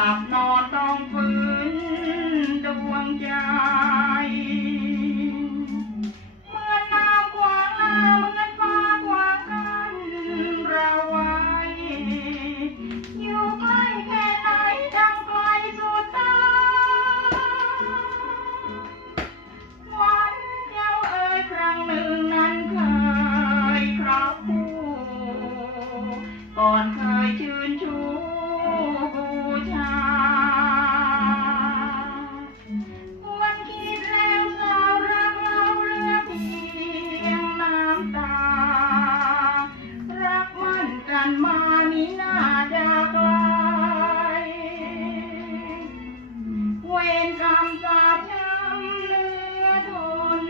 ลับนอนต้องฝืนดวงใจเหมือนน้ำขวางหน้าเหมือนฟ้าขวางกันเราไว้อยู่ใกล้แค่ไหนดังไกลสุดตาวันเย้าเอ่ยครั้งหนึ่งนั้นเคยคราวคู่ก่อนเคยชื่นชูบูชาวันคิดแล้วเศร้ารักเราเหลือเพียงน้ำตารักมั่นกันมานี้น่าจากไกลเวรกรรมสาปช้ำเหลือทน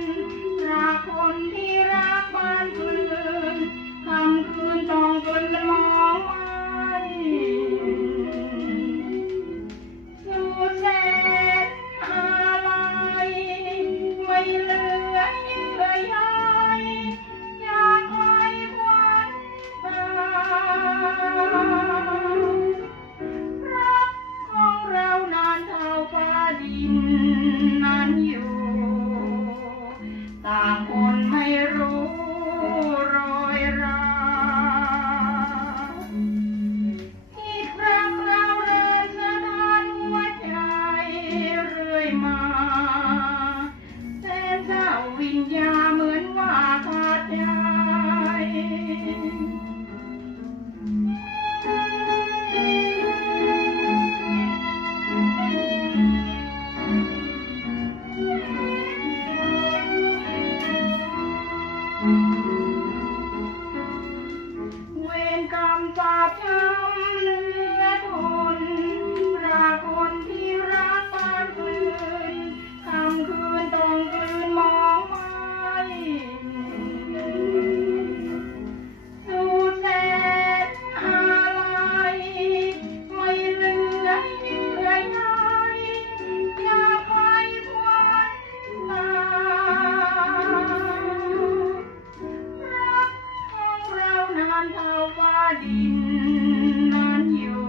รักคนที่รักบ้านคืนคำคืนต้องกลืนมองสุดแสนอะไรไม่เหลือเยื่อใยอยากไกลควันตารักของเรานานเท่าฟ้าดินนั้นอยู่ต่างคนไม่รู้รอยราคิดรักเราเดินสะท้านหัวใจเรื่อยมาแสนเศร้าวิญญาเหมือนว่าขาดใจเวรกรรมสาปช้ำเหลือทนรักคนที่รักบ้านคืนคำคืนต้องกลืนมองไม่สุดแสนอะไรไม่เหลือเยื่อใยอยากไกลควันตารักของเรานานเท่าฟ้าดินนั้นอยู่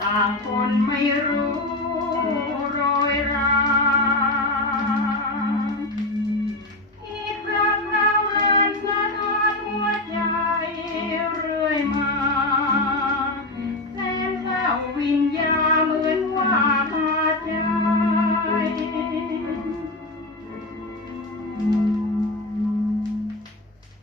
ต่างคนไม่รู้